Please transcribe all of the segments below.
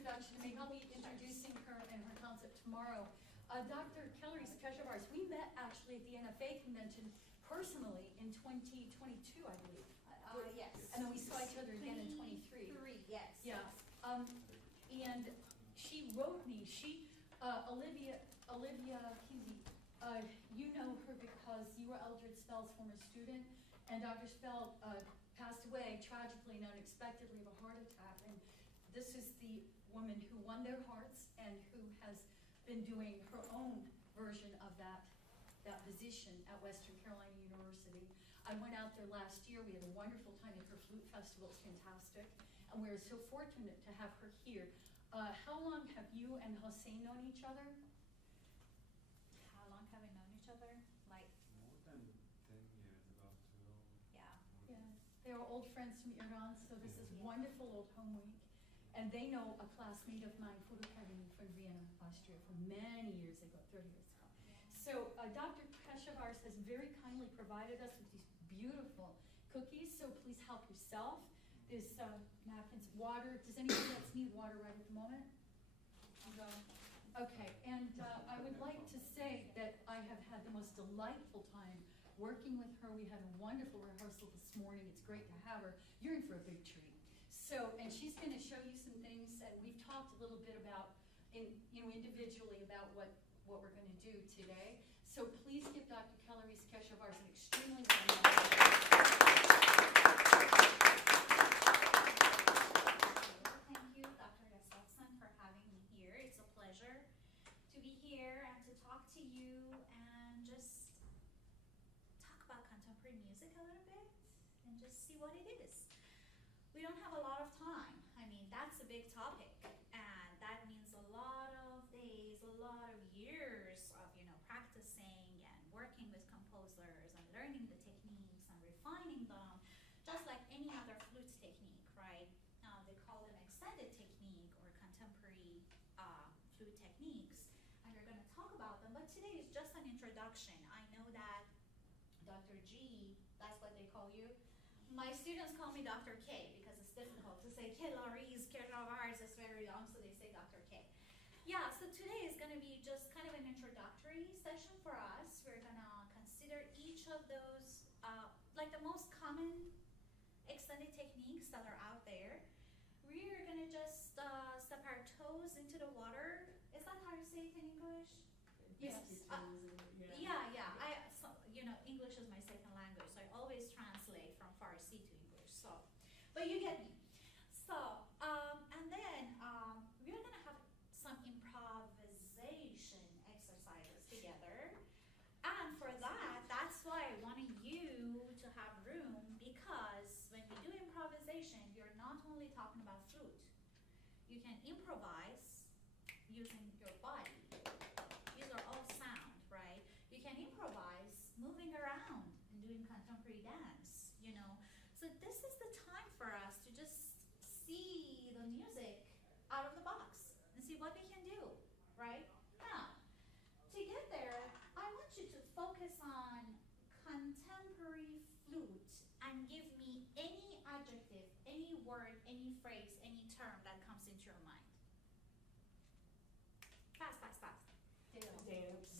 introduction to me. I'll be introducing her and her concept tomorrow. Dr. Kelariz, Keshavarz, we met actually at the NFA convention personally in 2022, I believe. Yes. And then we saw each other again in 23. Yes. Yeah. And she wrote me. Olivia Kesey, you know her because you were Eldred Spell's former student, and Dr. Spell passed away tragically and unexpectedly of a heart attack. And this is the woman who won their hearts and who has been doing her own version of that position at Western Carolina University. I went out there last year. We had a wonderful time at her Flute Festival. It's fantastic. And we're so fortunate to have her here. How long have you and Hossein known each other? How long have we known each other? Like, more than 10 years, about 12. yeah. Yeah, they are old friends from Iran, so this is wonderful old home week. And they know a classmate of mine, Flute from Vienna, Austria, from many years ago, 30 years ago. So Dr. Keshavarz has very kindly provided us with these beautiful cookies, so please help yourself. There's napkins, water. Does anybody else need water right at the moment? Okay, and I would like to say that I have had the most delightful time working with her. We had a wonderful rehearsal this morning. It's great to have her. You're in for a big treat. So, and she's going to show you some things, and we've talked a little bit about, individually about what we're going to do today. So please give Dr. Kelariz Keshavarz an extremely warm welcome. Thank you, Dr. Gustafson, for having me here. It's a pleasure to be here and to talk to you and just talk about contemporary music a little bit and just see what it is. We don't have a lot of time. I mean, that's a big topic, and that means a lot of days, a lot of years of, practicing and working with composers and learning the techniques and refining them, just like any other flute technique, right? They call them extended technique or contemporary flute techniques, and we're going to talk about them, but today is just an introduction. I know that Dr. G, that's what they call you. My students call me Dr. K because it's difficult to say Kelariz, Keshavarz, it's very long, so they say Dr. K. Yeah, so today is going to be just kind of an introductory session for us. We're going to consider each of those, like the most common extended techniques that are out there. We're going to just step our toes into the water. Is that how you say it in English? Yes. Yeah. English is my second language, so I always translate from Farsi to English. So, but you get me. So, and then we're going to have some improvisation exercises together. And for that, that's why I wanted you to have room, because when we do improvisation, you're not only talking about flute. You can improvise using your body. These are all sound, right? You can improvise moving around and doing contemporary dance, So this is the time for us to just see the music out of the box and see what we can do, right? Now, to get there, I want you to focus on contemporary flute and give me any adjective, any word, any phrase, any term that comes into your mind. Fast.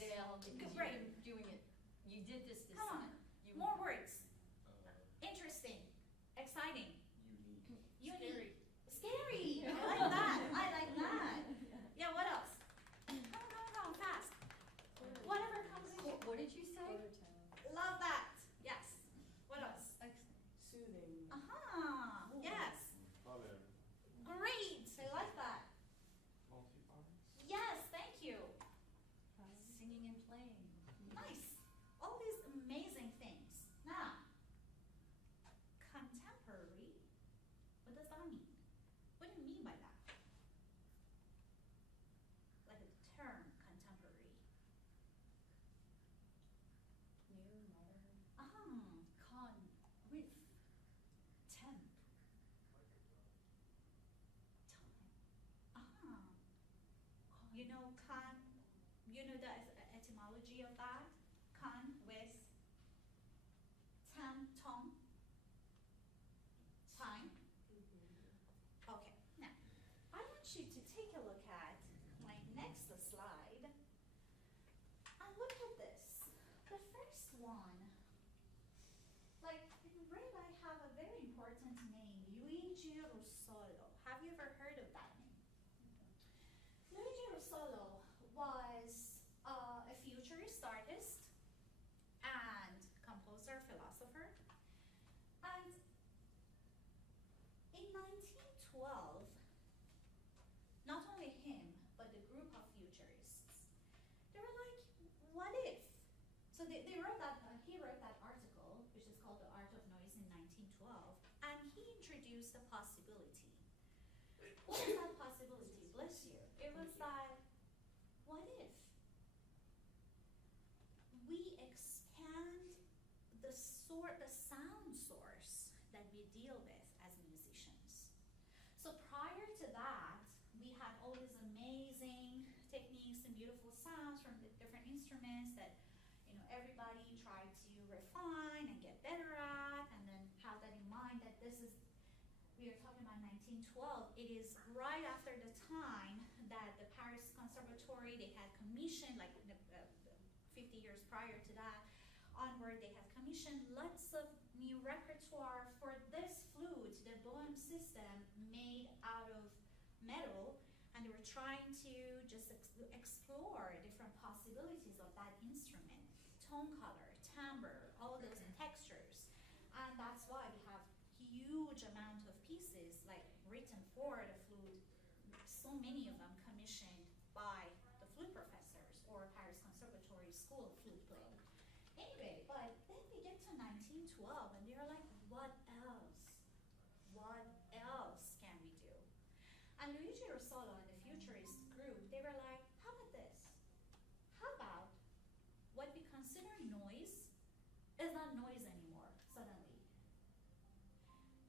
Dale, because Great. you've been doing it. You did this Come on. summer. More words. Interesting. Exciting. Unique. Scary. I like that. Yeah, what else? Come on, fast. Whatever comes in. What did you say? Love that. Yes. What else? Excellent. Soothing. Yes. Color. Great. I like that. Multi-parts. Yes, thank you. Singing and playing. Nice. All these amazing things. Now, contemporary, what does that mean? What do you mean by that? Like the term contemporary. New, modern. Con. With. Temp. Time. You know the etymology of that? Con with time. Okay, now I want you to flutist artist and composer, philosopher. And in 1912, not only him, but the group of futurists, they were like, what if? So they wrote that, he wrote that article, which is called The Art of Noise in 1912, and he introduced a possibility. What was that possibility? Bless you. It was that, what if we expand the sound source that we deal with as musicians? So prior to that, we had all these amazing techniques and beautiful sounds from the different instruments that, you know, everybody tried to refine and get better at, and then have that in mind that this is, we are talking about 1912. It is right after the time that the Paris Conservatory, they had commissioned, like 50 years prior to that onward, they had commissioned lots of new repertoire for this flute, the Boehm system, made out of metal, and they were trying to just explore different possibilities of that instrument, tone color, timbre, all those textures. And that's why we have huge amount of pieces like written for the flute, so many of them commissioned by the flute professors or Paris Conservatory School of Flute Playing. Anyway, but then we get to 1912 and they're like, what else? What else can we do? And Luigi Russolo and the futurist group, they were like, how about this? How about what we consider noise is not noise anymore, suddenly.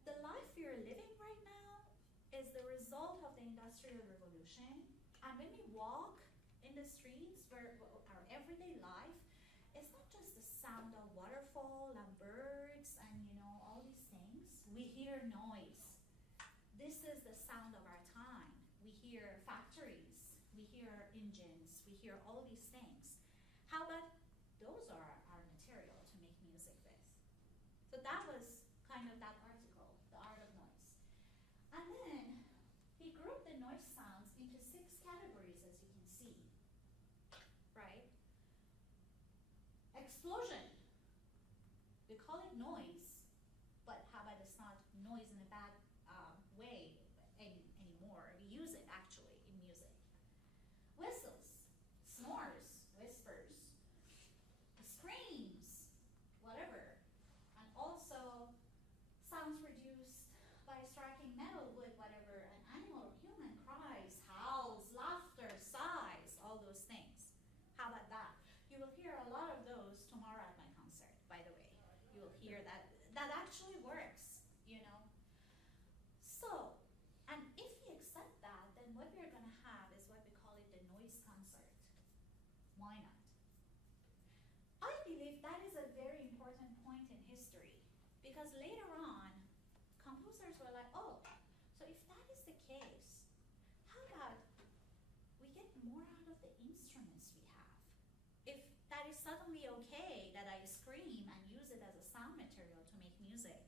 The life we are living right now is the result of the Industrial Revolution. And when we walk in the streets, where our everyday life, it's not just the sound of waterfall and birds and, you know, all these things. We hear noise. This is the sound of our time. We hear factories, we hear engines, we hear all these things. How about those are our material to make music with? So that was kind of that article, The Art of Noise. And then he grouped the noise sounds into 6 categories, as you can see, right? Explosion. We call it noise, but how about it's not noise in a bad way anymore. We use it actually in music. Whistles, snores, whispers, screams, whatever. And also sounds produced by striking metal wood, whatever, an animal or human cries, howls, laughter, sighs, all those things. How about that? You will hear a lot of those tomorrow at my concert, by the way. You will hear that. That actually works, you know. So, and if we accept that, then what we're going to have is what we call it the noise concert. Why not? I believe that is a very important point in history, because later on, composers were like, oh, so if that is the case, how about we get more out of the instruments we have? If that is suddenly okay that I scream and use it as a sound material to make music,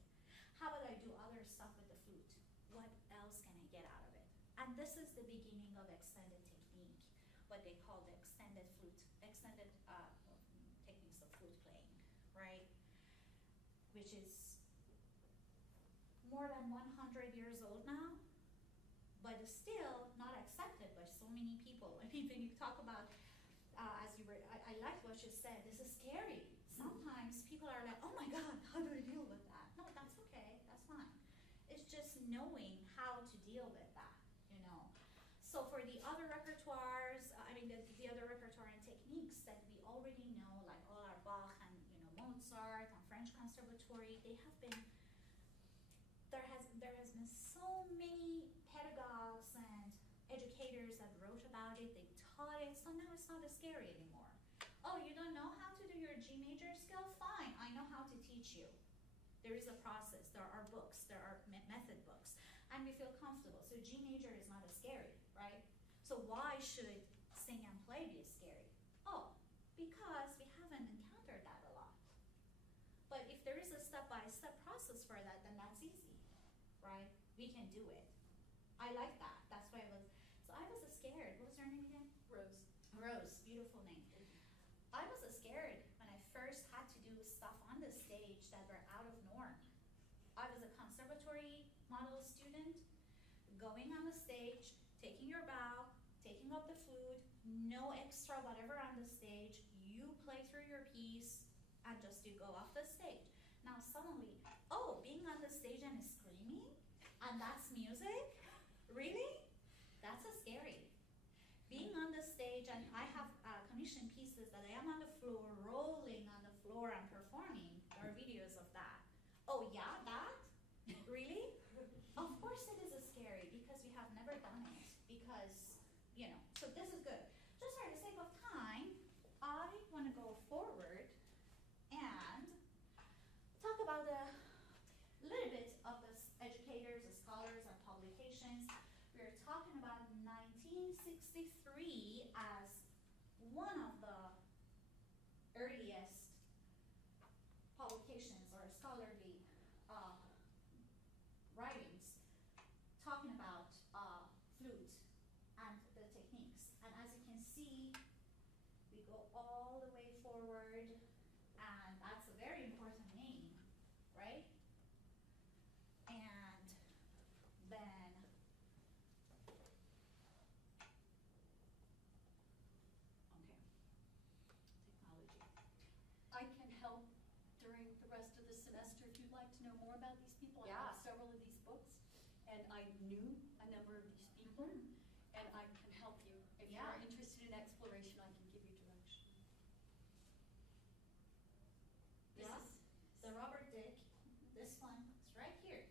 how about I do other stuff with the flute? What else can I get out of it? And this is the beginning of extended technique, what they call the extended techniques of flute playing, right? Which is more than 100 years old now, but is still not accepted by so many people. I mean, when you talk about, I like what you said, this is scary. Sometimes people are like, oh my God, how do I deal with that? No, that's okay, that's fine. It's just knowing how to deal with that, you know. So for the other repertoires, the other repertoire and techniques that we already know, like all our Bach and, you know, Mozart and French Conservatory, they have been, there has been so many pedagogues and educators that wrote about it, they taught it, so now it's not as scary anymore. Oh, you don't know how to do your G major scale? Fine, I know how to teach you. There is a process, there are books, there are method books, and we feel comfortable. So G major is not as scary, right? So why should sing and play be scary? Oh, because we haven't encountered that a lot. But if there is a step-by-step process for that, then that's easy, right? We can do it. I like that. That's why I was scared. What was her name again? Rose. Rose, beautiful name. I was that were out of norm. I was a conservatory model student, going on the stage, taking your bow, taking up the flute, no extra whatever on the stage, you play through your piece, and just you go off the stage. Now suddenly, oh, being on the stage and screaming, and that's music? Really? That's a scary. Being on the stage, and I have commissioned pieces that I am on the floor, rolling on the floor and performing. There are videos of that. Oh yeah, that? Really? Of course it is scary because we have never done it. Because, you know, so this is good. Just for the sake of time, I want to go forward and talk about a little bit of the educators, the scholars, and publications. We're talking about 1963 as one of the earliest publications or scholarly writings talking about flute and the techniques. And as you can see, we go all the way forward, and that's a very important name, right? And then technology. I can help during the rest of the semester if you'd like to know more about these people. Yeah. I have several of these books, and I knew a number of these people, and I can help you. If Yeah. you're interested in exploration, I can give you direction. This Yeah. is The Robert Dick, this one is right here,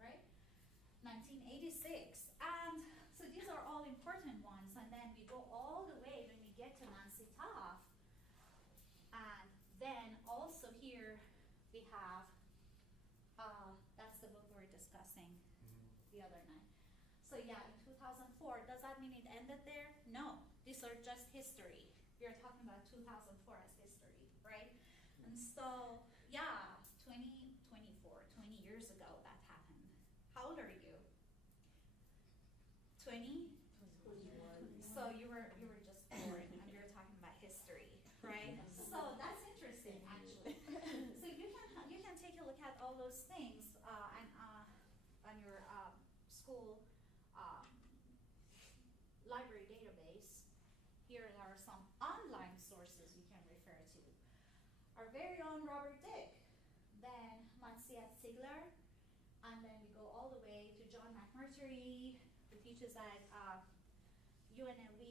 right? 1986. And so these are all important ones. And then we go all the way when we get to Nancy Toff. And then also here we have, that's the book we were discussing the other night. So yeah, in 2004, does that mean it ended there? No, these are just history. We are talking about 2004 as history, right? And so, yeah, 20 years ago that happened. How old are you? 20? 21. So you were just born and we were talking about history, right? So that's interesting actually. So you can take a look at all those things and on your school library database. Here are some online sources you can refer to. Our very own Robert Dick, then Matthias Ziegler, and then we go all the way to John McMurtry, who teaches at UNLV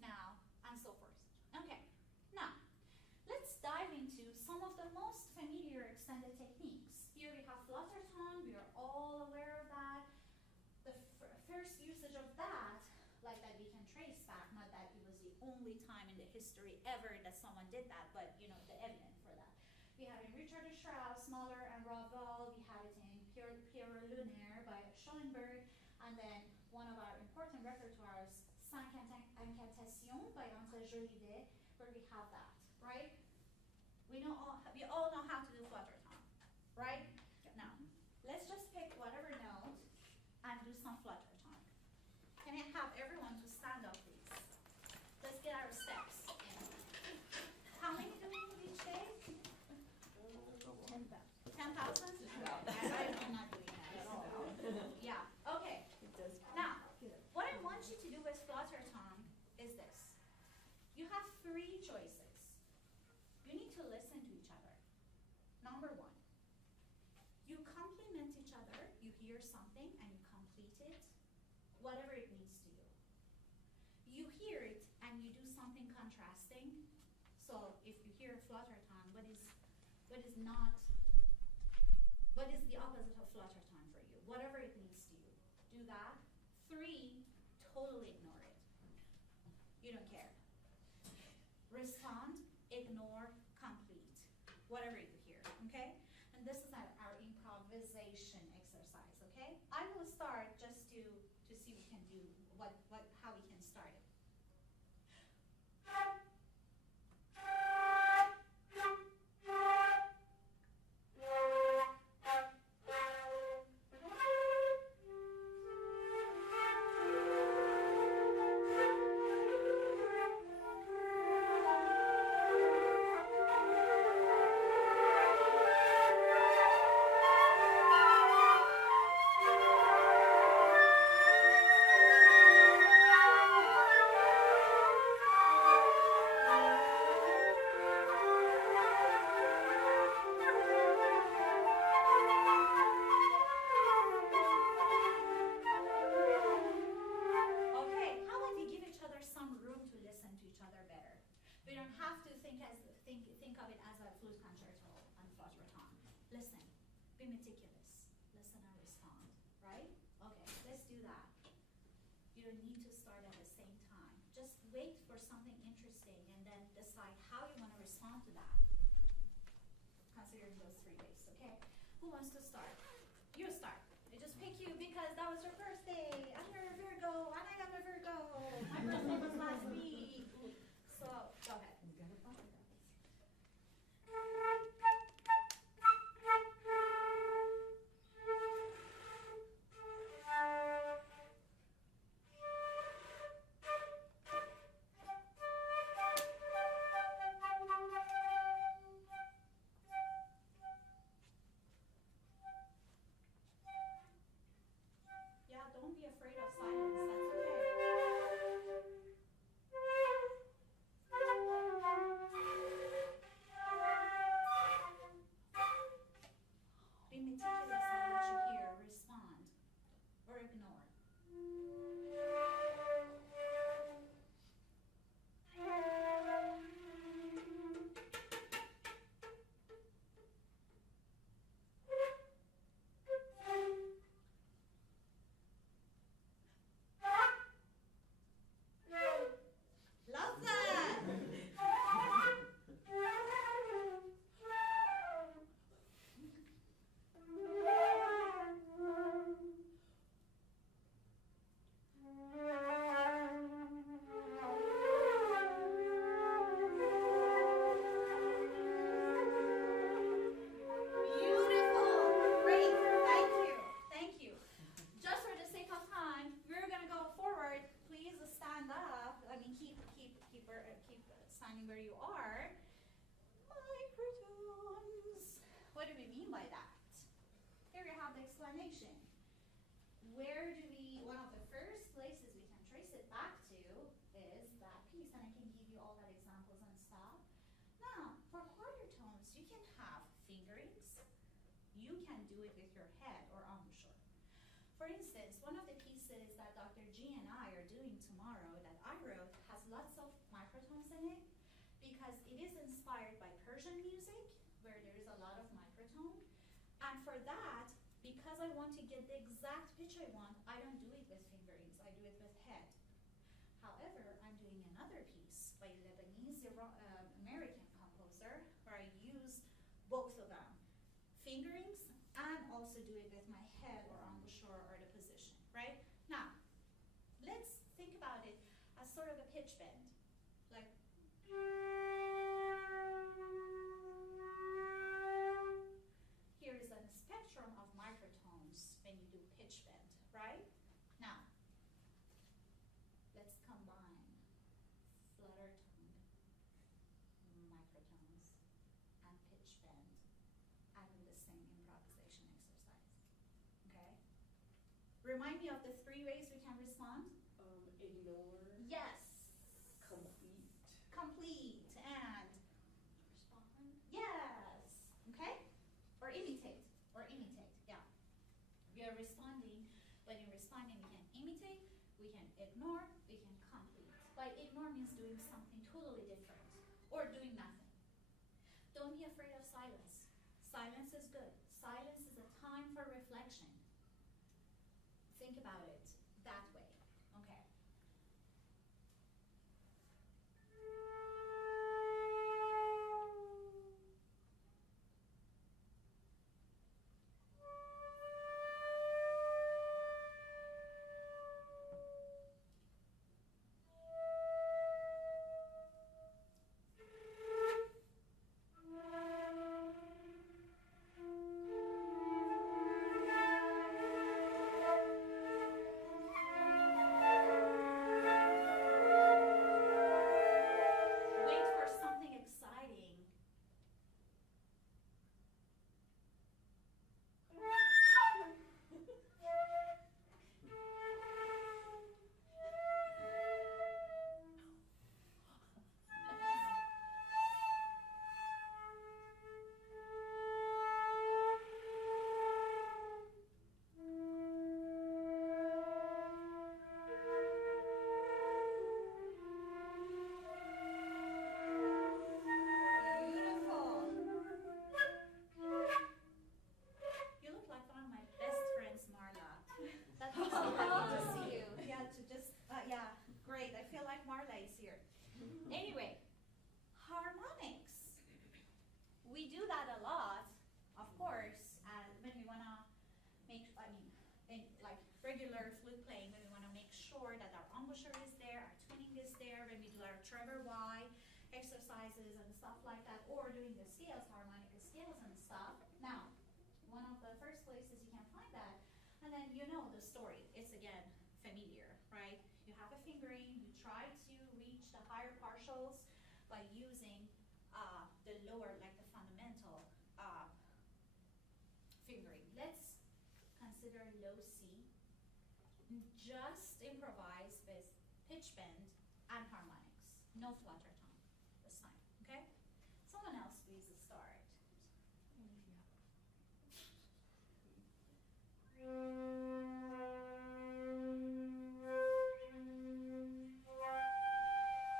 now, and so forth. Okay, now let's dive into some of the most familiar extended techniques. Here we have flutter tone, we are all aware of that. The first usage of that, like that we can trace back, not that it was the only time in the history ever that someone did that, but you know, the evidence for that. We have in Richard Strauss, Mahler, and Raval. We have it in Pierre Lunaire by Schoenberg, and then one of our important repertoires, Cinq Incantations by André Jolivet, where we have that, right? We all know how to do flutter tone, right? Now, let's just pick whatever note and do some flutter tone. Can I have everyone to stand up, please? Let's get our steps in. How many do we need each day? 10,000? I'm not doing that at all. Yeah, okay. Now, what I want you to do with flutter tone is this. You have three choices. You need to listen to each other. Number one, you complement each other. You hear something and you complete it, whatever it means to you. You hear it and you do something contrasting. So if you hear flutter tone, what is the opposite of flutter tone for you? Whatever it means to you, do that. 3, totally ignore it. You don't care. Respond, ignore, complete. Whatever you hear, okay? And this is our improvisation exercise, okay? I will start just to see we can do how we can start it. don't need to start at the same time. Just wait for something interesting and then decide how you want to respond to that. Considering those 3 ways, okay? Who wants to start? You start. I just pick you because that was your birthday. I'm a Virgo, and I am a Virgo. My birthday was last week. So, go ahead. Yeah, don't be afraid of silence. That's okay. Be meticulous on what you hear. Respond or ignore. Love that! Beautiful! Great! Thank you. Thank you. Just for the sake of time, we're gonna go forward. Please stand up. I mean, keep standing where you are. Microtones. What do we mean by that? Here we have the explanation. Where do we? One of the first places we can trace it back to is that piece, and I can give you all that examples and stuff. Now, for quarter tones, you can have fingerings. You can do it with your head or embouchure. For instance, one of the pieces that Dr. G and I are doing tomorrow that I wrote has lots of microtones in it because it is inspired by Persian music where there is a lot of microtone. And for that, because I want to get the exact pitch I want, I don't do it with fingerings, I do it with head. However, I'm doing another piece by a Lebanese American composer where I use both of them, fingerings and also do it with my head or embouchure or the position, right? Now, let's think about it as sort of a pitch bend. Like, here is a spectrum of microtones when you do pitch bend, right? Now, let's combine flutter tongue, microtones, and pitch bend, and do the same improvisation exercise, okay? Remind me of the 3 ways we can respond. Ignore. Yes. Complete. Complete and respond. Yes. Okay? Or imitate. Yeah. We are responding. When you're responding, we can imitate, we can ignore, we can complete. By ignore means doing something totally different or doing nothing. Don't be afraid of silence. Silence is good. Silence is a time for reflection. Think about it that way. Okay. Wait for something exciting. Beautiful. You look like one of my best friends, Marla. That makes me happy to see you. Yeah, to just great. I feel like Marla is here. Anyway, harmonics. We do that a lot, of course, when we want to make, in like regular flute playing, when we want to make sure that our embouchure is there, our tuning is there, when we do our Trevor Y exercises and stuff like that, or doing the scales, harmonica scales and stuff. Now, one of the first places you can find that, and then you know the story. It's again familiar, right? You have a fingering, you try to reach the higher partials by using the lower, like the fundamental fingering. Let's consider low C. Just improvise with pitch bend and harmonics. No flutter tone this time, okay? Someone else please start.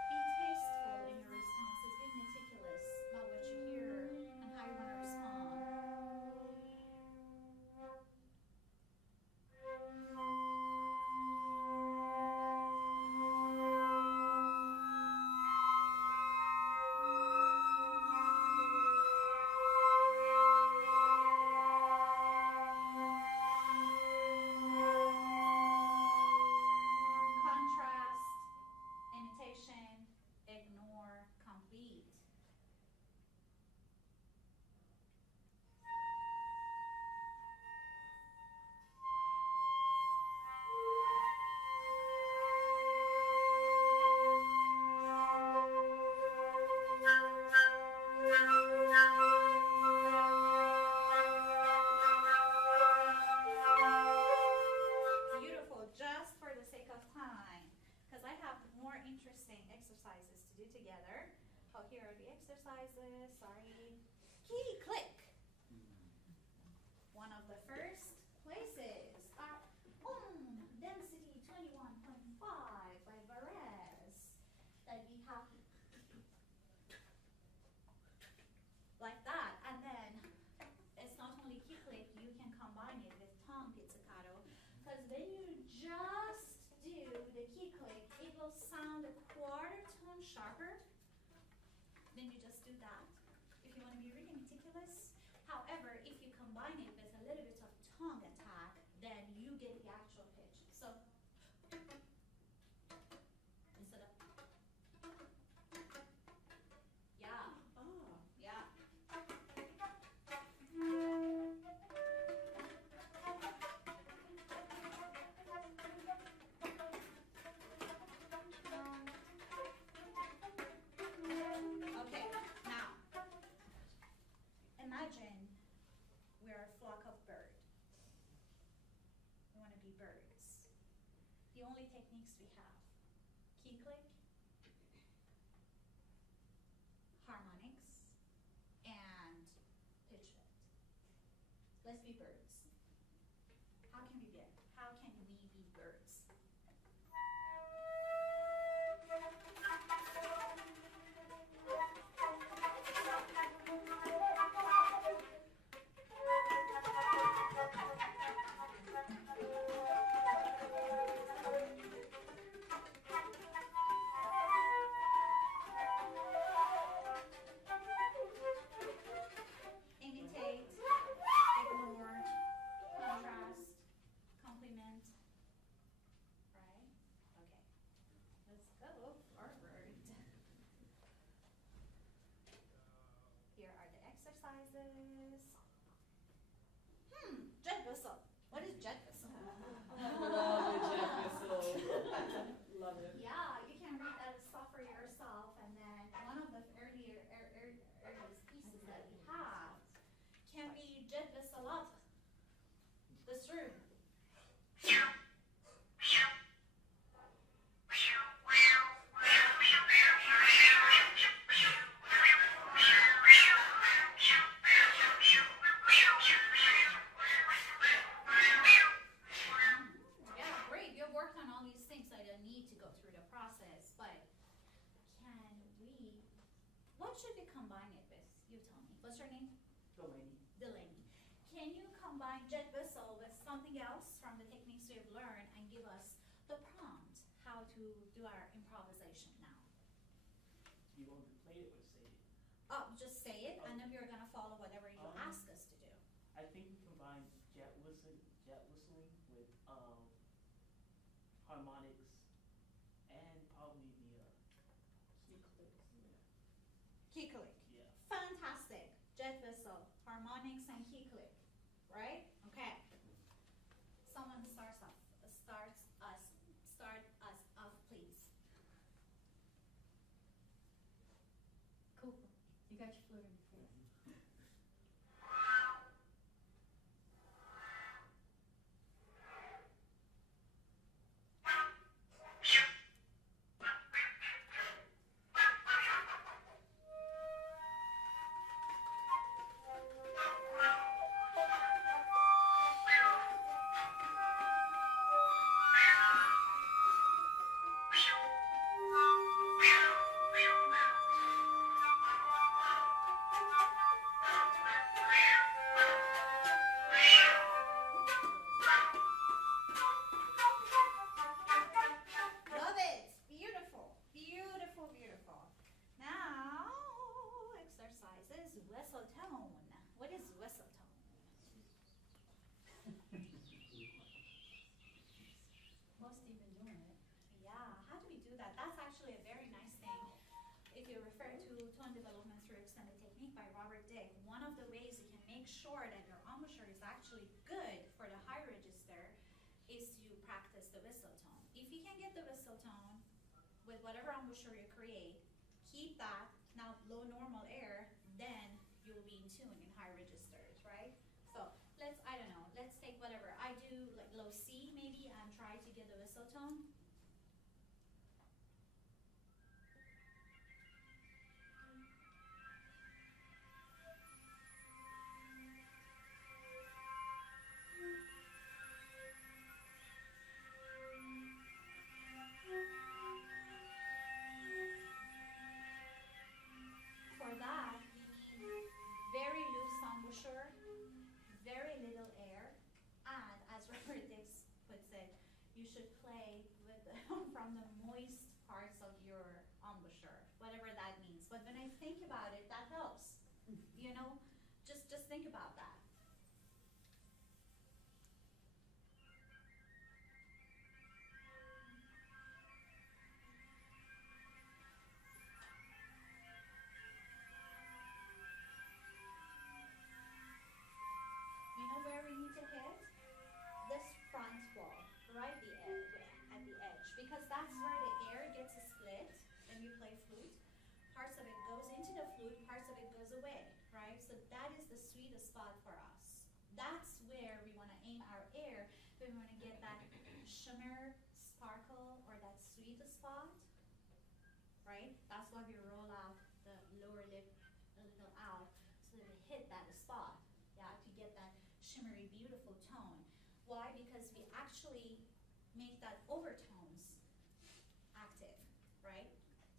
Be tasteful in your responses. Be meticulous about what you hear and how you want to respond. Contrast, imitation, ignore, complete. Beautiful, just for the sake of time, because I have more interesting exercises to do together. Oh, here are the exercises, sorry. Key click. One of the first places are Density 21.5 by Varese that we have like that, and then it's not only key click, you can combine it with tongue pizzicato, because when you just do the key click, it will sound a quarter tone sharper. Then you just do that if you want to be really meticulous. However, if you combine it with a little bit of tongue attack, then you get the actual pitch. So instead of yeah. Okay, now imagine we're a flock of birds. We want to be birds. The only techniques we have: key click, harmonics, and pitch bend. Let's be birds. How can we be birds? Imitate, ignore, contrast, compliment, right? Okay, let's go forward. Here are the exercises. Jet whistle. What is jet whistle? Love the jet whistle. Love it. Yeah, you can read that stuff for yourself, and then one of the earliest pieces that we have can be jet whistle up this room. Yeah, great. You've worked on all these things. I don't need to go through the process, but what should we combine it with? You tell me. What's your name? Delaney. Can you combine jet whistle with something else from the techniques we've learned and give us the prompt how to to do our improvisation now. Do you want me to play it or say it? Oh, just say it, and then we're gonna follow whatever you ask us to do. I think we combine jet whistling with harmonics and probably the key clicks. Key click. Yeah. Fantastic. Jet whistle, harmonics, and key click. Right? Okay. Someone start us off, please. Cool. You got your flute in your face. Love it. Beautiful. Beautiful, beautiful. Now, exercises whistle tone. What is whistle tone? Most even doing it. Yeah, how do we do that? That's actually a very nice thing. If you refer to Tone Development Through Extended Technique by Robert Dick, one of the ways you can make sure that your embouchure is actually good for the high register is to practice the whistle tone. If you can get the whistle tone with whatever embouchure you create, keep that, now blow normal air, then you'll be in tune in high registers, right? So I don't know, let's take whatever. I do like low C maybe and try to get the whistle tone. For that, we need very loose embouchure, very little air, and as Robert Dix puts it, you should play with from the moist parts of your embouchure, whatever that means. But when I think about it, that helps. You know, just think about that. You know where we need to hit? This front wall, right at the edge, because that's where the air gets split when you play flute. Parts of it goes into the flute, parts of it goes away, right? So that is the sweetest spot for us. That's where we want to aim our air, but we want to get that shimmer, sparkle, or that sweet spot, right? That's why we roll out the lower lip a little out, so that we hit that spot, yeah, to get that shimmery, beautiful tone. Why? Because we actually make that overtones active, right?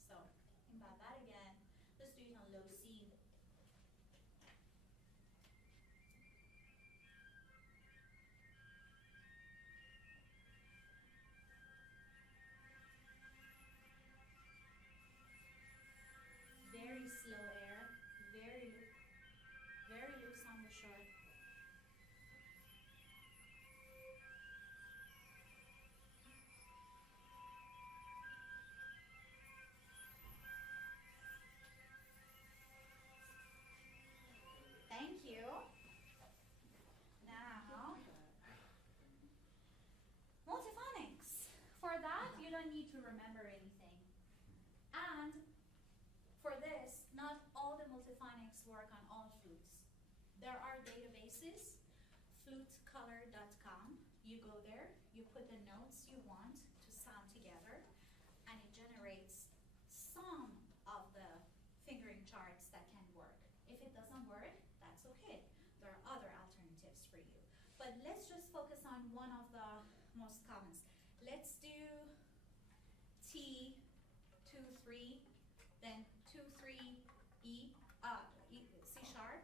So think about that again. Let's do it on low C. Very slow air, very loose embouchure. Thank you. Now, multiphonics. For that, you don't need to remember anything. And for this, not all the multiphonics work on all flutes. There are databases, flutecolor.com. You go there, you put the notes you want to sound together, and it generates some of the fingering charts that can work. If it doesn't work, that's okay. There are other alternatives for you. But let's just focus on one of the most commons. Let's do T, 2, 3, then 2, 3, C sharp.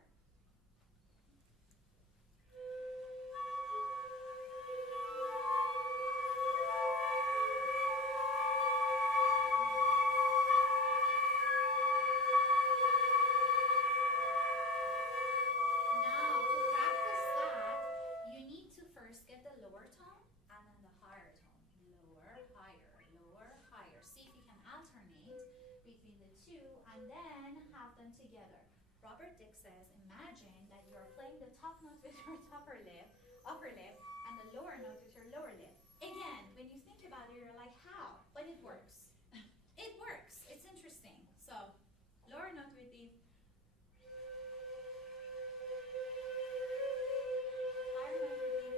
two, and then have them together. Robert Dick says, imagine that you're playing the top note with your upper lip, and the lower note with your lower lip. Again, when you think about it, you're like, how? But it works. It works. It's interesting. So, lower note with the higher note with the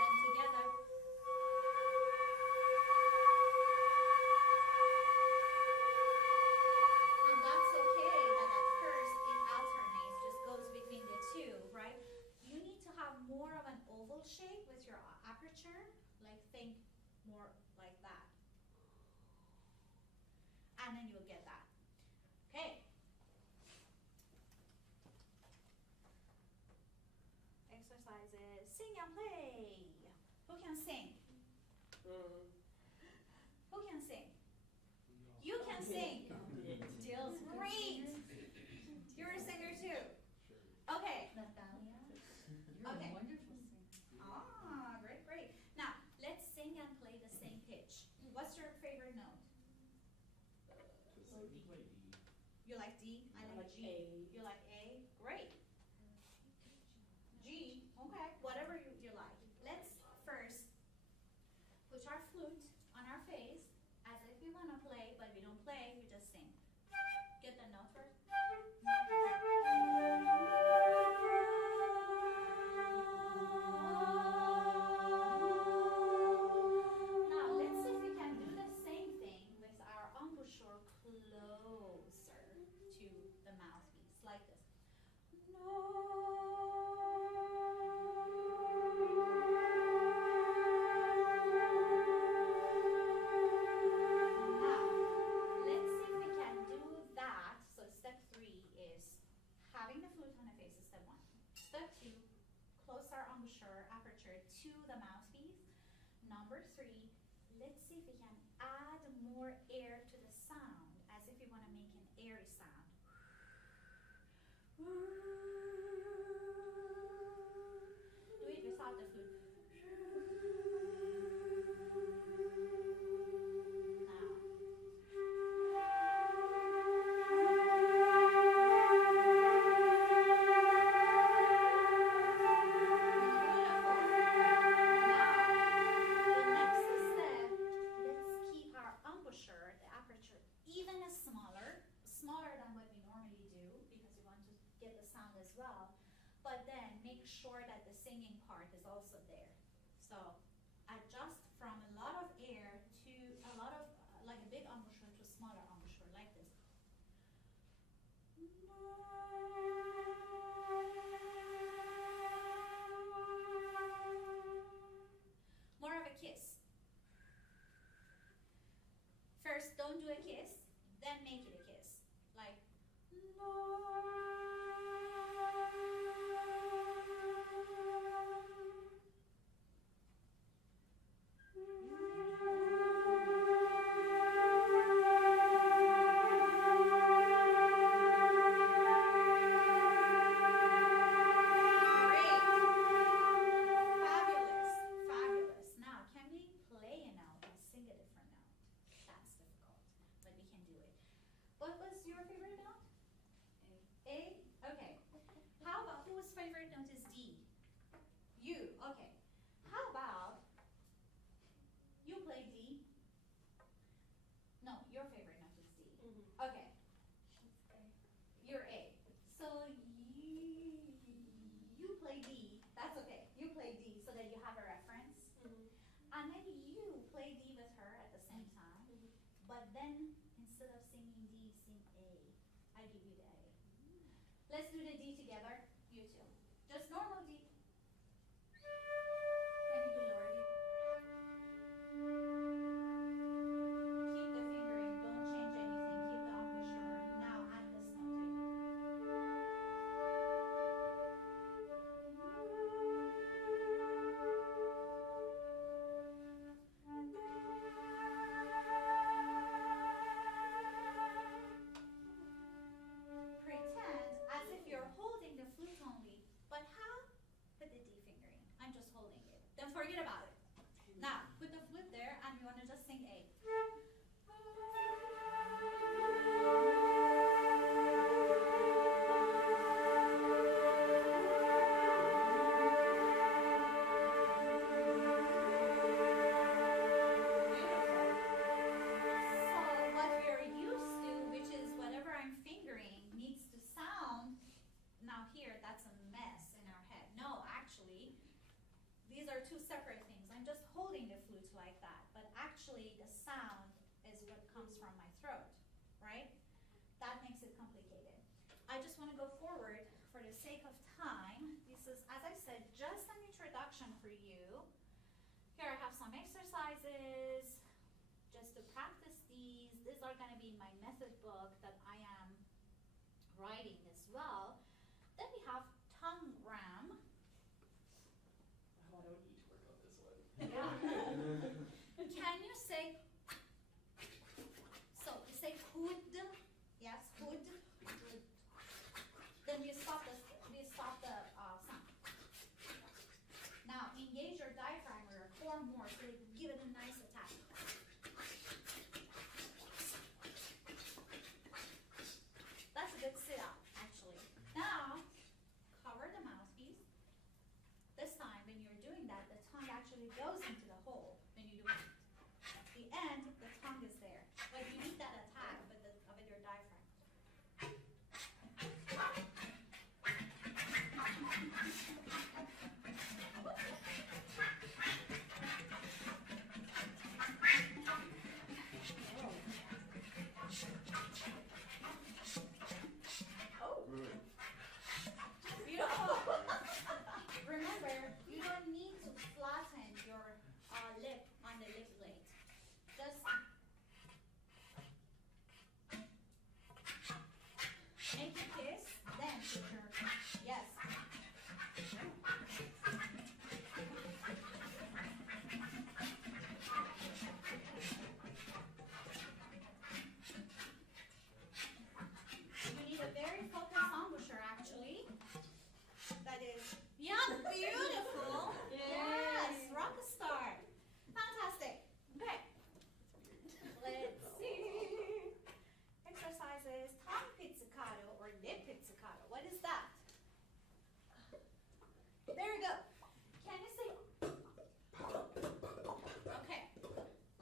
then together. And that's okay that at first it alternates, just goes between the two, right? You need to have more of an oval shape with your aperture, like think more like that. And then you'll get that. Okay. Exercises. Sing and play. Who can sing? Who can sing? You can sing. Jill's great. You're a singer too. Okay. Natalia, you're Okay. a wonderful singer. Ah, great, great. Now, let's sing and play the same pitch. What's your favorite note? You like D? I like G. A. You like A? Great. G, okay, whatever you like. Let's first put our flute on our face as if we want to play, but we don't play, we just sing. Get the note first. Now, let's see if we can do the same thing with our embouchure closer to the mouthpiece, like this. Now, let's see if we can do that. So step 3 is having the flute on the face is step 1. Step 2, close our embouchure aperture to the mouthpiece. Number 3, let's see if we can add more air to the sound, as if we want to make an airy sound. Do it without the flute. Smaller than what we normally do, because we want to get the sound as well, but then make sure that the singing part is also there. So adjust from a lot of air to a lot of, like a big embouchure to a smaller embouchure, like this. More of a kiss. First, don't do a kiss, then make it a kiss. Like, great. Fabulous. Fabulous. Now, can we play a note and sing a different note? That's difficult, but we can do it. What was your favorite note? A? Okay. How about, whose favorite note is D? You, okay. How about you play D? No, your favorite note is D. Okay. You're A. So you play D. That's okay. You play D so that you have a reference. And then you play D with her at the same time. But then instead of singing D, sing A. I give you the A. Let's do the D together. You two. Just normal D. Can you do lower D? Keep the fingering. Don't change anything. Keep the embouchure. Now add this note to it. actually the sound is what comes from my throat, right? That makes it complicated. I just want to go forward for the sake of time. This is, as I said, just an introduction for you. Here I have some exercises just to practice these. These are going to be in my method book that I am writing as well. Then we have tongue ram. Why don't we each work on this one? Yeah. Can you say, so you say hood, yes, hood. Then you stop the sound. Now engage your diaphragm or your core more, so you give it a nice attack. That's a good sit up, actually. Now cover the mouthpiece. This time, when you're doing that, the tongue actually goes into the hole when you do it. At the end, the tongue is there. But you need that attack with your diaphragm. Oh, Good. beautiful. Remember, you don't need to flatten your lip on the lip blade. Just make a kiss, then put your, yes. You need a very focused embouchure, actually. That is, yeah, beautiful. Yes, rock star. Fantastic. Okay. Let's see. Exercises, tongue pizzicato or lip pizzicato. What is that? There we go. Can you say? Okay.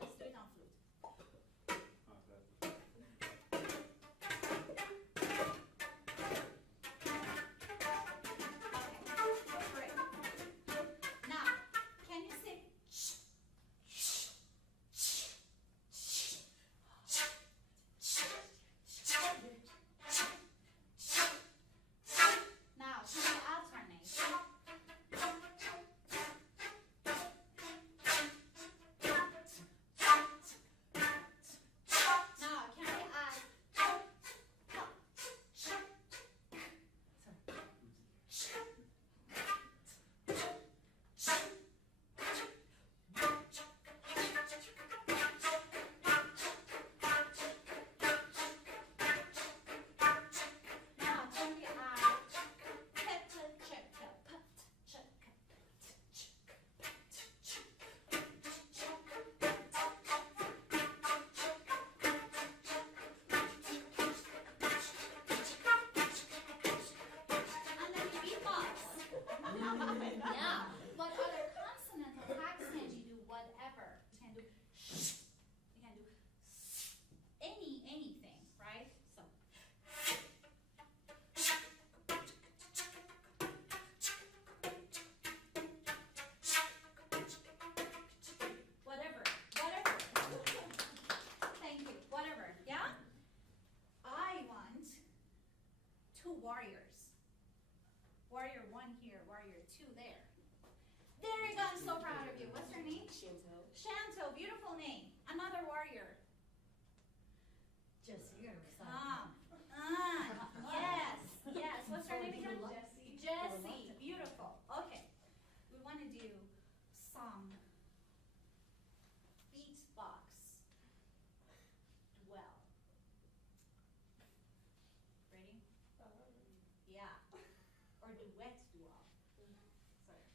Let's do it on flute. Great. Now, can you say? Now, can you alternate? Now, can we add? Now, can we add? And then you beatbox. Yeah. What other consonantal hacks can you do? Whatever. You can do you can do anything, right? So whatever. Thank you. Whatever. Yeah? I want two warriors. Warrior 1 here, warrior 2 there. There you go, I'm so proud of you. What's your name? Chantel. Shanto, beautiful name. Another warrior. Jesse, you're gonna recite. Yes. What's her name again? Jessie. Jessie, beautiful. Okay. We want to do some beatbox dwell. Ready? Yeah. Or duet duel. Sorry.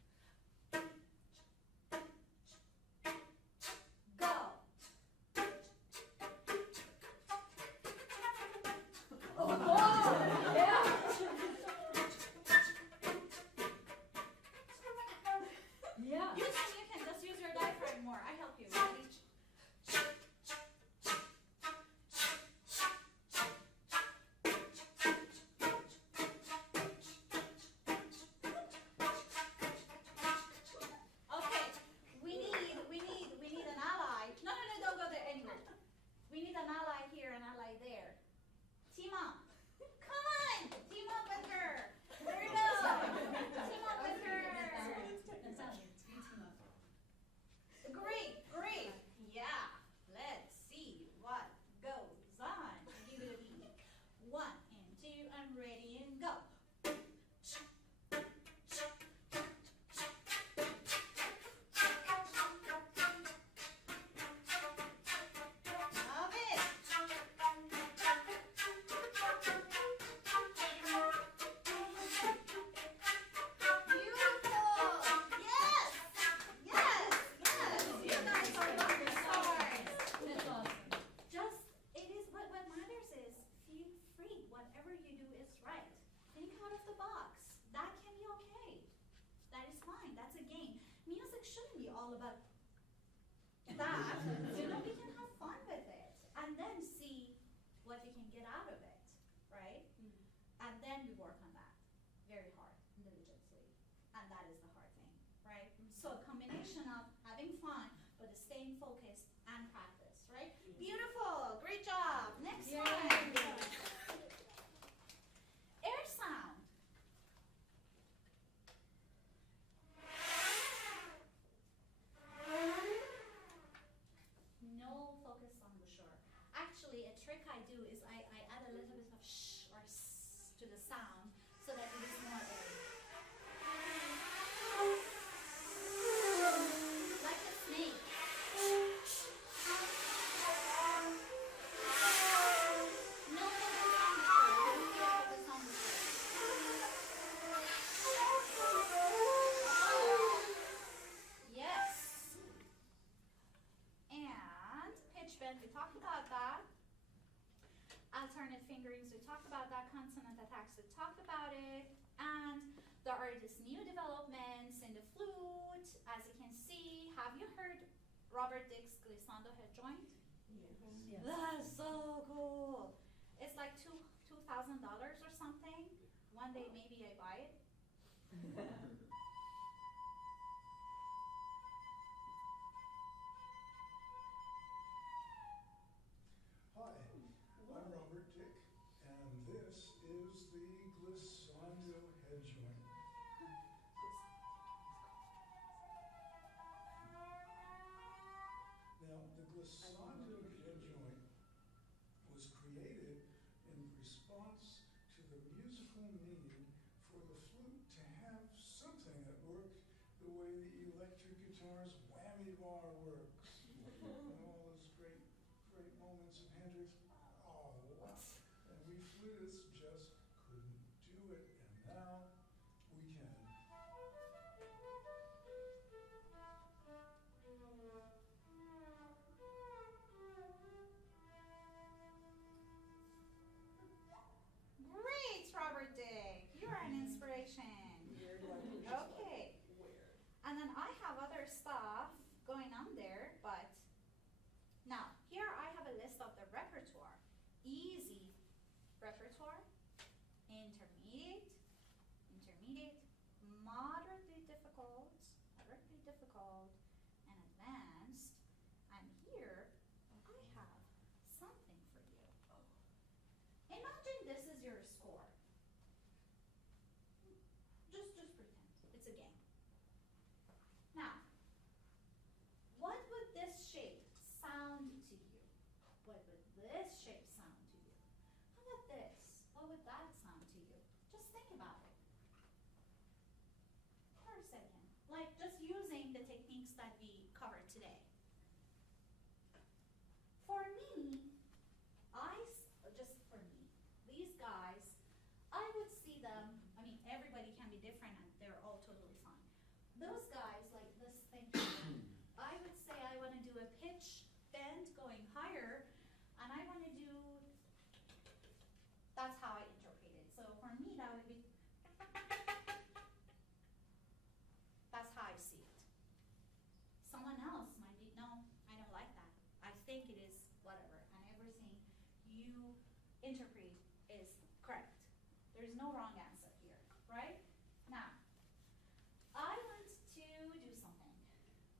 Go. all about that. You know, we can have fun with it and then see what we can get out of it, right? And then we work on that very hard and diligently. And that is the hard thing, right? So a combination of having fun, but staying focused and practice, right? Beautiful, great job. Next Yay. one. Air sound. No focus on the shore. Actually, a trick I do is I add a little bit of sh or s to the sound so that it is more airy. Like a snake. No focus on the shore. Don't focus on the shore. Yes. And pitch bend, we talked about that. Alternate fingerings, we talked about that. Consonant attacks, we talked about it. And there are these new developments in the flute. As you can see, have you heard Robert Dick's glissando head joint? Yes. That's so cool. It's like $2,000 or something. One day maybe I buy it. Hi, I'm Robert Dick, and this is the glissando head joint. Now, the glissando head joint was created in response to the musical need for the flute to have something that worked the way the electric guitar's whammy bar works. And all those great moments of Hendrix. Oh, wow. And we flutists just couldn't do it, and now we can. Great, Robert Dick. You are an inspiration. Okay. And then I have other stuff going on there, but now here I have a list of the repertoire. Easy repertoire, intermediate, moderately difficult, and advanced. And here I have something for you. Imagine this is your score. Just pretend. It's a game. Now, what would this shape sound to you? What would this shape sound to you? How about this? What would that sound to you? Just think about it. For a second. Like just using the techniques that we covered today. For me, these guys, I would see them, I mean, everybody can be different and they're all totally fine. Those guys, like this thing, I would say I want to do a pitch bend going higher, and I want to do, that's how I interpret it. So for me, that would be, that's how I see it. Someone else might be, no, I don't like that. I think it is whatever, and everything you interpret is correct. There's no wrong answer here, right? Now, I want to do something.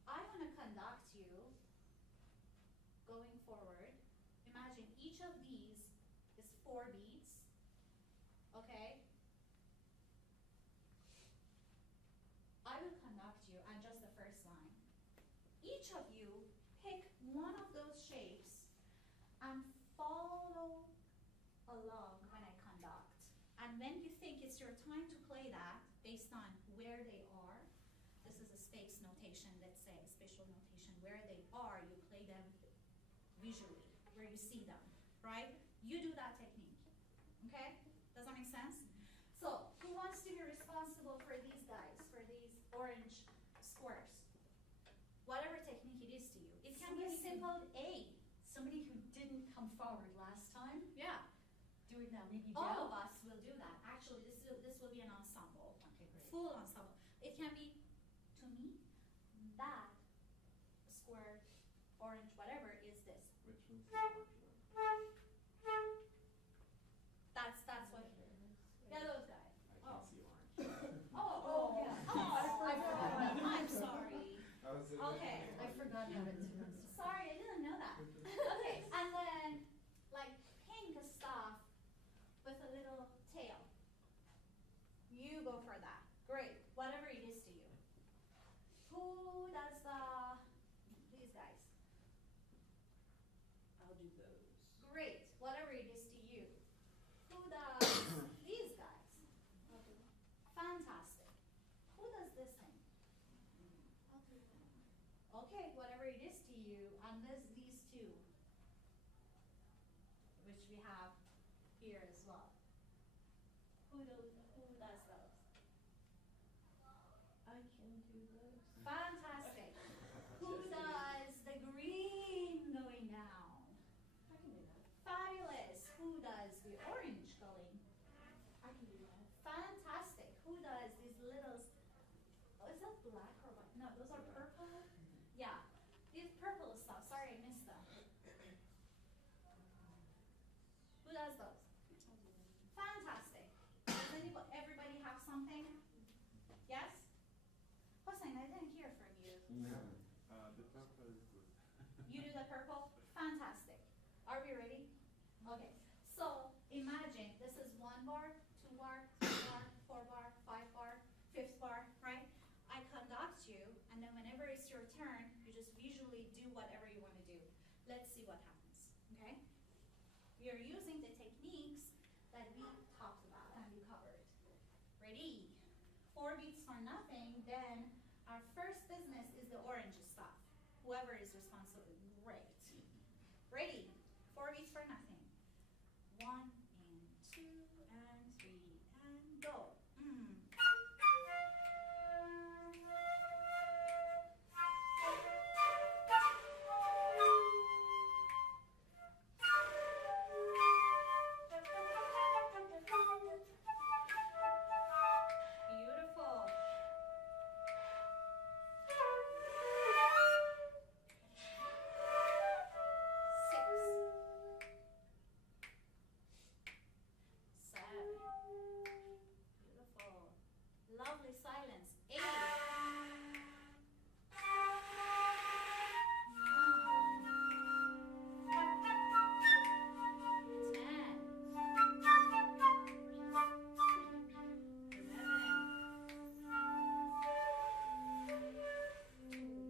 I want to conduct you going forward. Imagine each of these is 4 beats, okay? I will conduct you on just the first line. Each of you pick one of those shapes and follow along when I conduct. And when you think it's your time to play that, based on where they are, this is a space notation, let's say, a spatial notation, where they are, you play them visually, where you see them, right? You do that technique, okay? Does that make sense? So, who wants to be responsible for these guys, for these orange squares? Whatever technique it is to you. It can be a simple A. Somebody who didn't come forward last time, Yeah. do it now. Maybe All of Dell? us will do that. Actually, this will be an ensemble. Okay, great. Full ensemble. It can be, to me, that Let me have it. Sorry, I didn't know that. Okay, and then like pink stuff with a little tail. You go for that. Great. Whatever it is to you. Who does these guys? I'll do those. Great. Whatever it is to you. Who does these guys? Fantastic. Who does this thing? Okay, whatever it is to you, and these two, which we have here as well. Who does those? I can do those. Fantastic. Who does the green going down? I can do that. Fabulous. Who does the orange going? I can do that. Fantastic. Who does these little, oh, is that black or white? No, those are purple. Yeah, these purple stuff. Sorry, I missed them. Who does those? Fantastic. Does everybody have something? Yes? Hossein, I didn't hear from you. The purple is good. You do the purple? Fantastic. Are we ready? Okay. So imagine this is 1 bar, 2 bar, 3 bar, 4 bar, 5 bar, 5th bar, right? I conduct you, and then whenever it's your turn, you just visually do whatever you want to do. Let's see what happens, okay? We are using the techniques that we talked about and we covered. Ready? 4 beats for nothing, then our first business is the orange stuff. Whoever is responsible, great. Ready? 4 beats for nothing. 1 and 2 and 3 and go. Beautiful. 6, 7. Beautiful. Lovely silence. 8.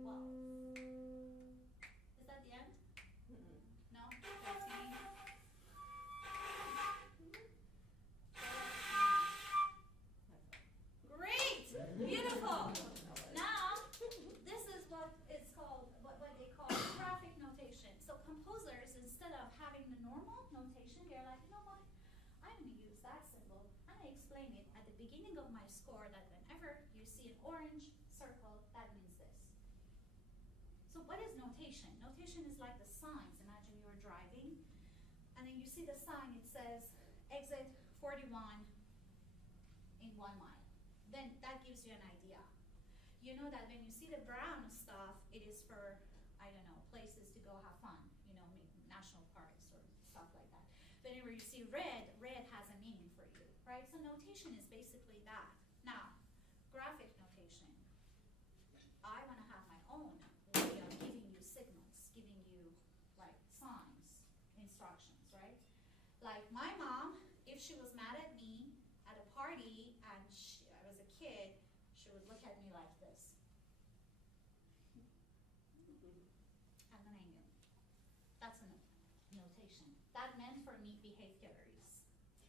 12. Is that the end? No? 13. 14. Great! Beautiful! Now, this is what is called, what they call graphic notation. So composers, instead of having the normal notation, they're like, you know what? I'm going to use that symbol, and I explain it at the beginning of my score that whenever you see an orange circle, that means this. So what is notation? Notation is like the signs. Imagine you're driving, and then you see the sign, it says exit 41 in 1 mile. Then that gives you an idea. You know that when you see the brown stuff, it is for, I don't know, places to go have fun, you know, national parks or stuff like that. Whenever you see red, red has a meaning for you, right? So notation is basically that. Now, graphic notation. I want to have my own way of giving you signals, giving you like signs, instructions, right? Like my mom, if she was mad at me at a party and I was a kid, she would look at me like this. And then I knew. That's a notation. That meant for me, behave Kelariz,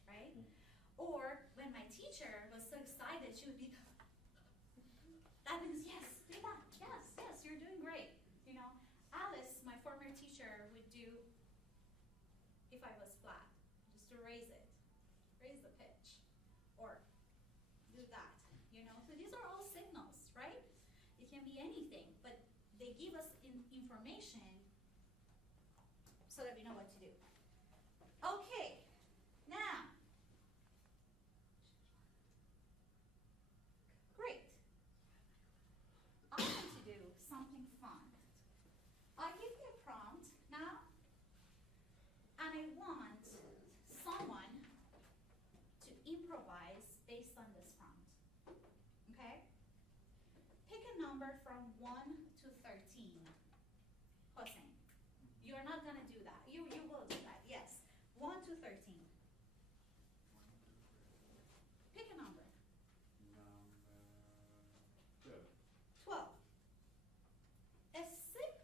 right? Or when my teacher was so excited, she would be, that means yes, do that. Yes, yes, you're doing great. You know, Alice, my former teacher, would do, if I was flat, just to raise it, raise the pitch, or do that, you know. So these are all signals, right? It can be anything, but they give us information so that we know what to do. Okay, now, great. I want to do something fun. I give you a prompt now, and I want someone to improvise based on this prompt. Okay? Pick a number from 1 to 13. Hossein. You're not gonna do that. You will do that, yes. 1 to 13. Pick a number. Number 12. 12. A sip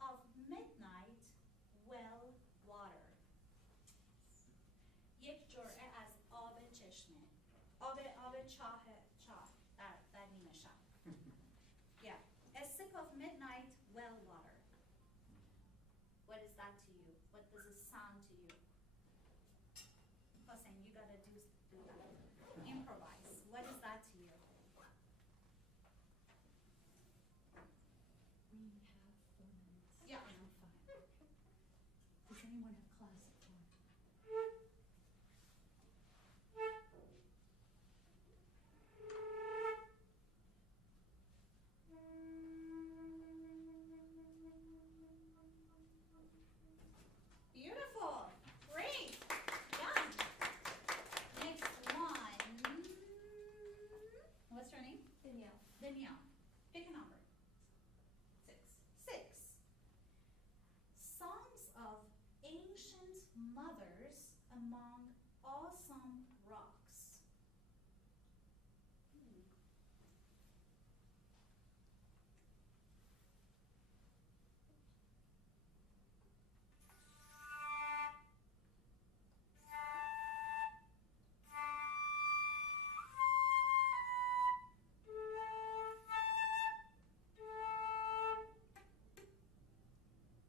of midnight well water. یک جرعه از آب چشمه. آب چاه در نیمه شب. Yeah. A sip of midnight well water. What is that to you? What does it sound to you? Hossein, you gotta do that. Improvise. What is that to you? We have 4 minutes. Yeah. No, 5. Does anyone have class at 4? Beautiful. Great. Done. Next one. What's her name? Danielle. Danielle. Pick a number. 6. 6. Songs of ancient mothers among awesome rocks.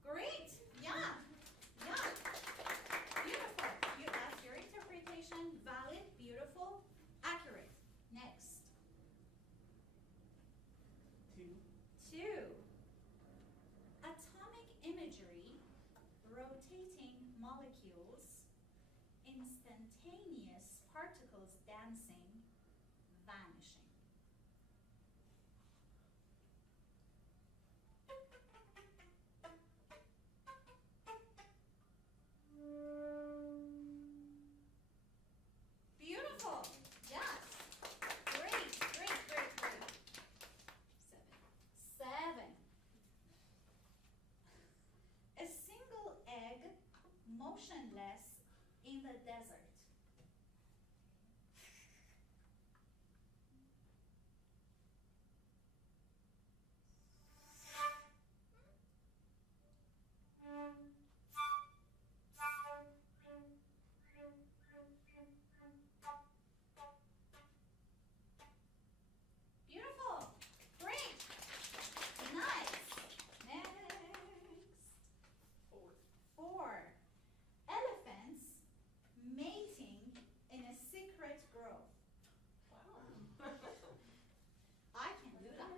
Great. Yeah. Yeah. Beautiful. That's your interpretation. Valid, beautiful, accurate. Next. 2. 2. Atomic imagery, rotating molecules, instantaneous particles dancing, vanishing. Beautiful. Yes. Great, great, great, great. 7. A single egg motionless in the desert. Beautiful. Great. Nice. Next. 4. Elephants mating in a secret grove. I can do that.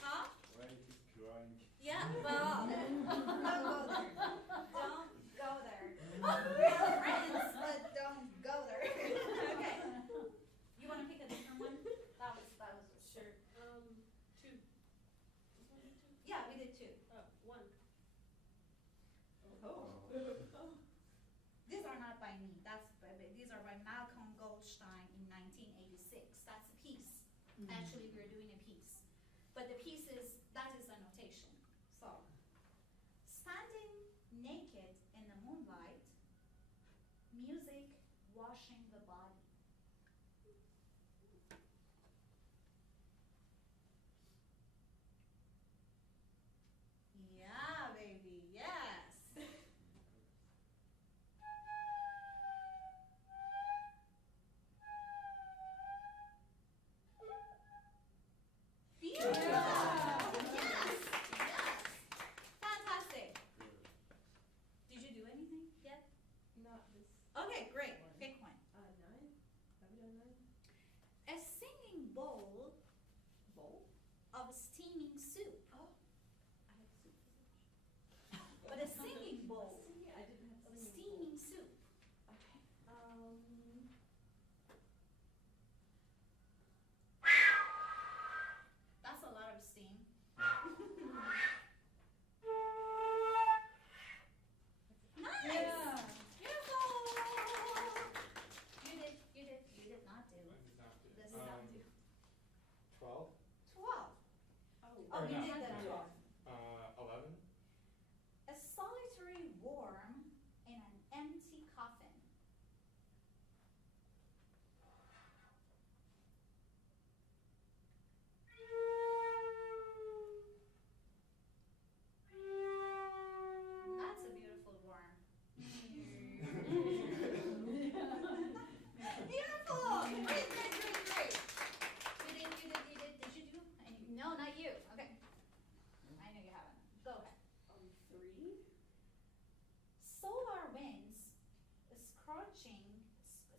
Huh? Why it is crying? Yeah, well, don't go there. Don't go there. We're friends, but don't go there. Okay. You want to pick a different one? That was Sure. 2. This one you 2? Yeah, we did 2. Oh, 1. Oh. These are not by me. These are by Malcolm Goldstein in 1986. That's a piece. Actually, we're doing a piece. But the piece that is a notation. So, standing naked in the moonlight, music washing the body. Yeah, baby, yes. Beautiful. Yes, yes. Fantastic. Did you do anything yet? Not this. Okay, great. Pick one. 9.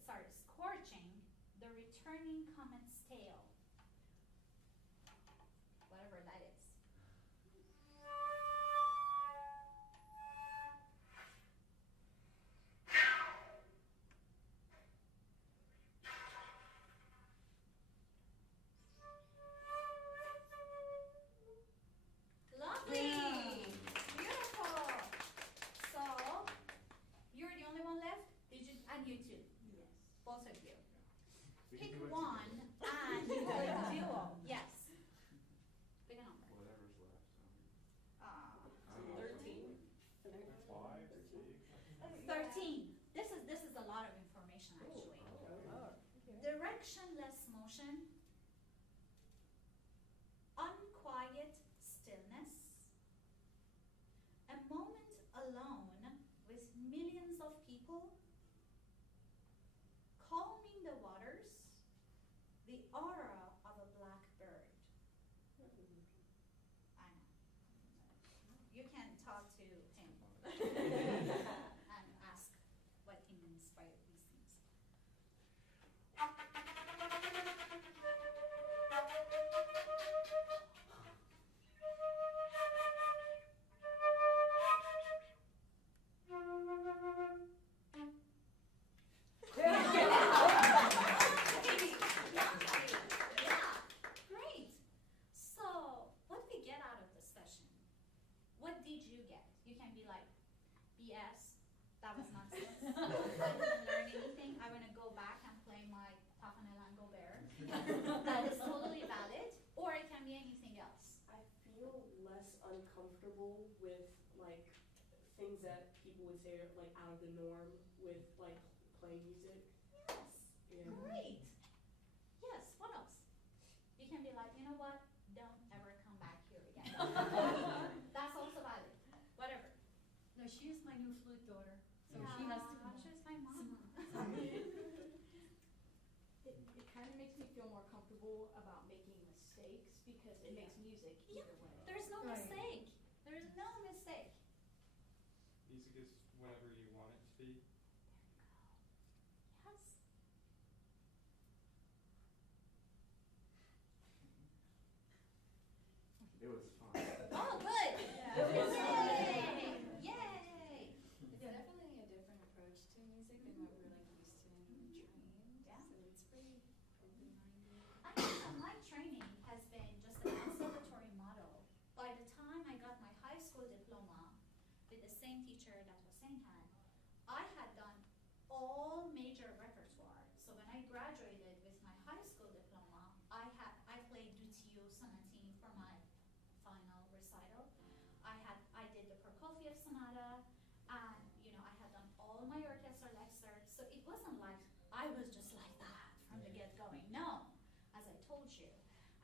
scorching the returning comet's tail. Whatever that is. Lovely! Beautiful! So, you're the only one left? And you too? Yes. Both of you. We can Pick do it one together. and you play a duo. Yes. Pick a number. Whatever's left. Ah. I don't know. 13. 5, 6. 13. This is a lot of information actually. Directionless motion, unquiet stillness, a moment alone with millions of people, calming the waters, the aura of a black bird. I know. You can talk to him and ask what he means by these things. Yeah, great. So, what did we get out of this session? What did you get? You can be like, BS, that was nonsense. I didn't learn anything. I want to go back and play my Tafanella and Gobert. That is totally valid. Or it can be anything else. I feel less uncomfortable with like things that people would say are like out of the norm with like playing music. Yes. Yeah. Great. Yes, what else? You can be like, you know what? Don't ever come back here again. That's also valid. Whatever. No, she is my new flute daughter, so Yeah, she has to come. she's my mom. It kind of makes me feel more comfortable about making mistakes because it makes music Yeah, either way. there's no Right. mistake. There's no mistake. Music is whatever you want it to be. Yes. It was fun. Oh, good. Yeah. Yay. Yay. It's definitely a different approach to music than what we're like used to when we're trained. Yeah. So it's pretty open-minded. I think that my training has been just a conservatory model. By the time I got my high school diploma with the same teacher that Hossein had, I had done all major repertoire. So when I graduated with my high school diploma, I played Dutilleux Sonatine for my final recital. I did the Prokofiev Sonata, and I had done all my orchestra lectures. So it wasn't like I was just like that from the get-going. No, as I told you.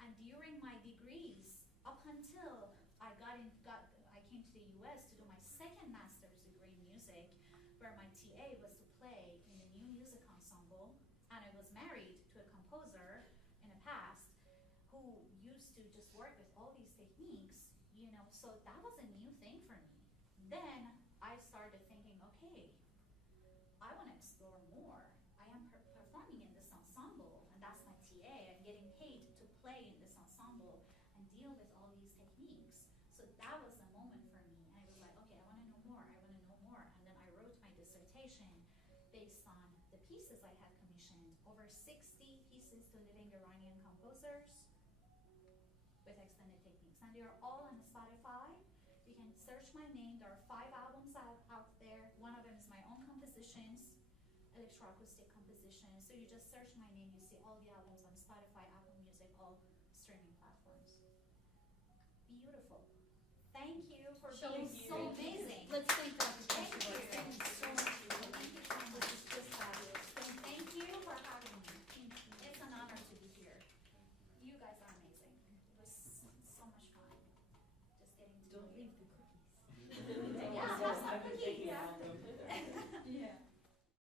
And during my degrees, up until I came to the US to do my second master's degree in music, where my TA was to play in the new music ensemble, and I was married to a composer in the past who used to just work with all these techniques, so that was a new thing for me. Then I started thinking, okay, I want to explore more. I am performing in this ensemble, and that's my TA. I'm getting paid to play in this ensemble and deal with all these techniques. So that was a moment for me. And I was like, okay, I want to know more. I want to know more. And then I wrote my dissertation based on the pieces I had commissioned, over 60 pieces to living Iranian composers with extended techniques. And they are all on Spotify. You can search my name. There are 5 albums out there. One of them is my own compositions, electroacoustic compositions. So you just search my name, you see all the albums on Spotify, Apple Music, all streaming platforms. Beautiful. Thank you for Shall being we- so amazing. Let's thank Dr.